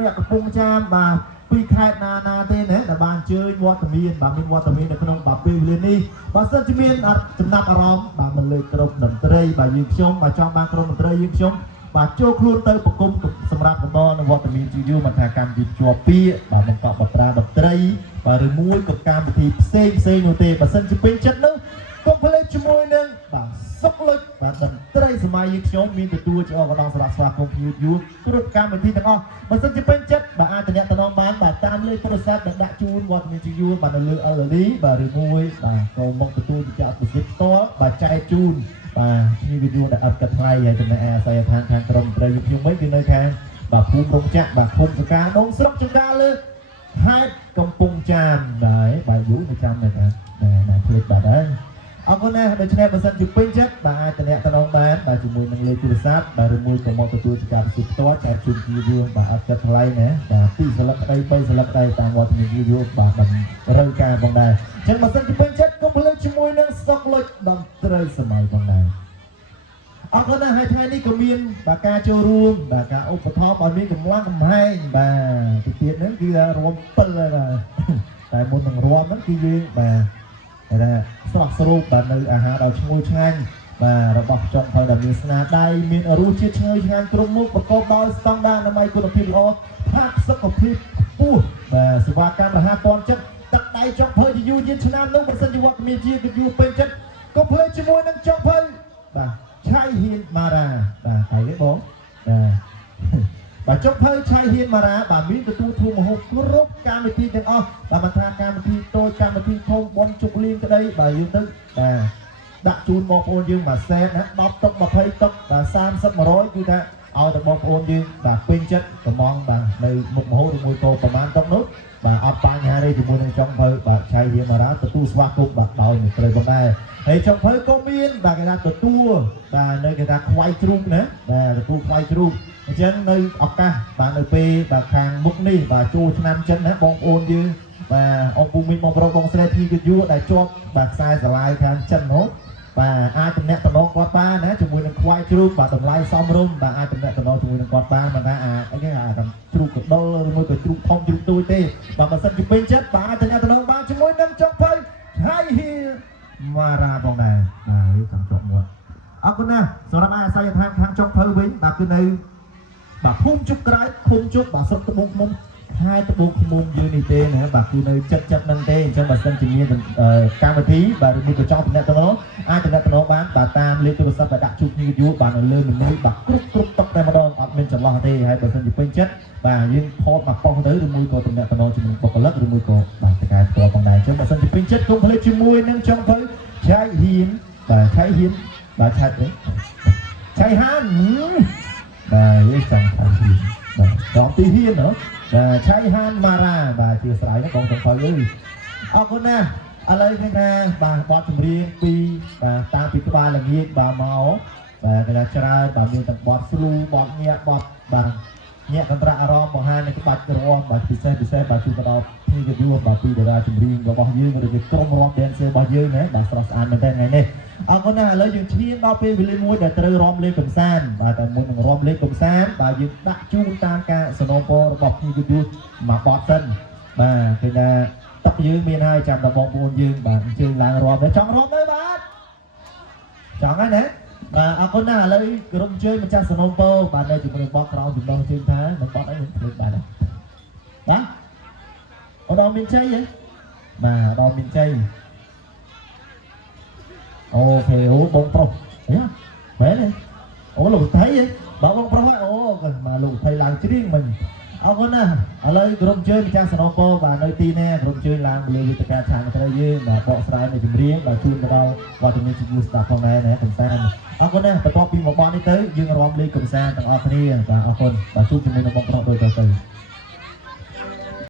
អ្នកកំពុងចាំបាទពីខេត្តណាទេណាដែលបានជើញវត្តមានបាទមានវត្តមាននៅក្នុងបាទពេលវេលានេះបើសិនជាមានចំណាប់អារម្មណ៍បាទមិនលើកក្រុមតន្ត្រីបាទយើងខ្ញុំបាទចង់បានក្រុមតន្ត្រីយើងខ្ញុំបាទចូលខ្លួនទៅប្រគំសម្រាប់បន្តនៅវត្តមានជាយូរមកថាកម្មវិធីជាប់ពាក្យបាទបង្កប់បត្រាតន្ត្រីបាទឬមួយក៏កម្មវិធីផ្សេងនោះទេបើសិនជាពេញចិត្តនោះកុំភ្លេចជាមួយនឹងបាទសុកលុចបាទតន្ត្រីសម័យយើងខ្ញុំមានទទួលជាអកដងសម្រាប់ស្វាគមន៍ភ្ញៀវយួរគ្រប់កម្មវិធីទាំងអស់បើសិនជាពេញចិត្តបាទអាចតំណងបានបាទតាមលេខទូរស័ព្ទដែលដាក់ជូនវត្តមានជាយួរបាទនៅលើ LED បាទឬមួយបាទក៏មកទទួលជាអតិថិជនផ្ទាល់បាទចែកជូនបាទភ្ញៀវយួរដែលអត់កាត់ថ្លៃហើយចំណែកអាស័យដ្ឋានខាងក្រុមតន្ត្រីយើងខ្ញុំវិញគឺនៅខាងបាទភូមិរងចាក់បាទភូមិសកាដងស្រុកចង្ការលើខេត្តកំពង់ចាមដែរបាទយូរទៅចាំនៅខាងណាភ្លេចបាទដែរអរគុណណាស់ដូច្នេះបើសិនជាពេញចិត្តបាទអាចតំណងបានបាទជាមួយនឹងលេខទូរស័ព្ទបាទឬមួយក៏មកទទួលជាការពិសេសផ្ទាល់ចែកជូនជាយើងបាទអត់កាត់ថ្លៃណាបាទ2សន្លឹកក្តី3សន្លឹកក្តីតាមវត្តមានយើងបាទតម្រូវការផងដែរអញ្ចឹងបើសិនជាពេញចិត្តកុំភ្លេចជាមួយនឹងសុកលុចតន្ត្រីសម័យផងដែរអរគុណណាស់ហើយថ្ងៃនេះក៏មានបាទការចូលរួមបាទការឧបត្ថម្ភឲ្យមានកម្លាំងកំហែងបាទទីទៀតហ្នឹងគឺរួម7ហើយបាទតែមុននឹងរួមហ្នឹងគឺយើងបាទតែស្រស់ស្រូបបាទនៅអាហារដ៏ឈ្ងុយឆ្ងាញ់បាទរបស់ចុងភៅដែលមានស្នាដៃមានរសជាតិឈ្ងុយឆ្ងាញ់គ្រប់មុខប្រកបដោយស្តង់ដារអនាម័យគុណភាពល្អផាកសុខភាពខ្ពស់បាទសេវាកម្មរហ័សទាន់ចិត្តទឹកដៃចុងភៅជាយូរយារឆ្នាំនោះបើសិនជាវត្តមានជាយូរពេញចិត្តក៏ភ្លេចជាមួយនឹងចុងភៅបាទឆៃហ៊ានម៉ារ៉ាបាទហើយទេបងបាទចុងភៅឆៃហ៊ានម៉ារ៉ាបាទមានទទួលធូរមហូបគ្រប់កម្មវិធីទាំងអស់បាទមិនថាកម្មវិធីតូចកម្មវិធីធំបនជុកលៀងក្តីបាទយើងទៅបាទដាក់ជូនបងប្អូនយើងមួយសែនណា10តុក20តុកបាទ30 100គឺថាឲ្យទៅបងប្អូនយើងបាទពេញចិត្តកំងបាទនៅមុខមហូបឬមួយក៏ប្រមាណតុកនោះបាទអត់បញ្ហាទេជាមួយនឹងចុងភៅបាទឆៃហ៊ានម៉ារ៉ាទទួលស្វាគមន៍បាទដោយនឹងត្រូវផងដែរហើយចុងភៅក៏មានបាទគេថាទទួលបាទនៅគេថាខ្វាយជ្រូកណាបាទទទួលខ្វាយជ្រូកអញ្ចឹងនៅឱកាសបាទនៅពេលបាទខាងមុខនេះបាទចូលឆ្នាំចិនណាបងប្អូនយើងបាទអពុមីងបងប្រុសបងស្រីធីវិយូដែលជាប់បាទខ្សែស្រឡាយខាងចិននោះបាទអាចតំណែងគាត់បានណាជាមួយនឹងខ្វាយជ្រូកបាទតម្លៃសមរម្យបាទអាចតំណែងជាមួយនឹងគាត់បានមិនថាអីគេថាជ្រូកកដុលឬមួយក៏ជ្រូកធំជ្រូកទូចទេបាទបើសិនជាពេញចិត្តបាទអាចតំណែងបានជាមួយនឹងចុងភៅឆៃហ៊ីម៉ារ៉ាបងដែរបាទចង់ជាប់មាត់អរគុណណាស់សម្រាប់អាស័យដ្ឋានខាងចុងភៅវិញបាទគឺនៅបាទភូមិជុកក្រៅភូមិជុកបាទស្រុកត្បូងឃ្មុំខេត្តត្បូងឃ្មុំយើងនេះទេណាបាទគឺនៅចិត្តហ្នឹងទេអញ្ចឹងបើសិនជាមានកម្មវិធីបាទឬមួយក៏ចង់តំណែងអាចតំណែងបានបាទតាមលេខទូរស័ព្ទដែលដាក់ជូនភ្ញៀវយួរបាទនៅលើមេបាទគ្រប់តុកតែម្ដងអត់មានចន្លោះទេហើយបើសិនជាពេញចិត្តបាទយើងថតមកប៉ុសទៅឬមួយក៏តំណែងជាមួយបុគ្គលិកឬមួយក៏បាទតកែផ្ទាល់ផងដែរអញ្ចឹងបើសិនជាពេញចិត្តកុំភ្លេចជាមួយនឹងចុងភៅឆៃហ៊ានបាទឆៃហ៊ានបាទឆាត់ទេឆៃហានបាទយើងចង់ថាហ៊ានបាទតបទីហ៊ានហ៎បាទឆៃហានម៉ារ៉ាបាទជាស្រ័យបងចុងភៅអើយអរគុណណាស់ឥឡូវគេថាបាទបទចម្រៀងពីបាទតាំងពីក្បាលល្ងាចបាទមកបាទគេថាច្រើនបាទមានទាំងបទស្លូបទញាក់បទបាទញាក់កន្ត្រាក់អារម្មណ៍បង្ហាញនៅក្បាច់រាំបាទពិសេសបាទជួយទៅដល់ភ្ញៀវយួរបាទពីតារាចម្រៀងរបស់យើងឬជាក្រុមរាំ dancer របស់យើងណាបាទស្រស់ស្អាតមែនទែនថ្ងៃនេះអរគុណណាស់ឥឡូវយើងឈានដល់ពេលវេលាមួយដែលត្រូវរាំលេងកំសាន្តបាទតែមុននឹងរាំលេងកំសាន្តបាទយើងដាក់ជូនតាមការសនំពររបស់ភ្ញៀវយួរមកបទសិនបាទគេថាតុកយើងមានហើយចាំដល់បងប្អូនយើងបាទអញ្ជើញឡើងរាំទៅចង់រាំទៅបាទចង់ហើយណាបាទអរគុណណាស់ឥឡូវក្រុមជើងម្ចាស់សនំពរបាទនៅជាមួយបទក្រោមចំណងជើងថានឹងបទអីនឹងភ្លេចបាទបាទអូដល់មានជ័យហ៎បាទដល់មានជ័យអូខេអូបងប្រុសយ៉ាមែនទេអូលោកថៃហ៎បងប្រុសអូមកលោកថៃឡើងច្រៀងមិញអរគុណណាស់ឥឡូវក្រុមជើងម្ចាស់សនំពរបាទនៅទីណាក្រុមជើងឡើងលើវេទិកាឆានត្រូវយើងបាទបកស្រាយនៅចម្រៀងបាទជូនទៅដល់វត្តមានជំនួសស្ដាប់ផងដែរណាកំសាន្តអរគុណណាស់បន្ទាប់ពីមកបទនេះទៅយើងរាំលេងកំសាន្តទាំងអស់គ្នាបាទអរគុណបាទជួបជាមួយនឹងបងប្រុសដូចទៅ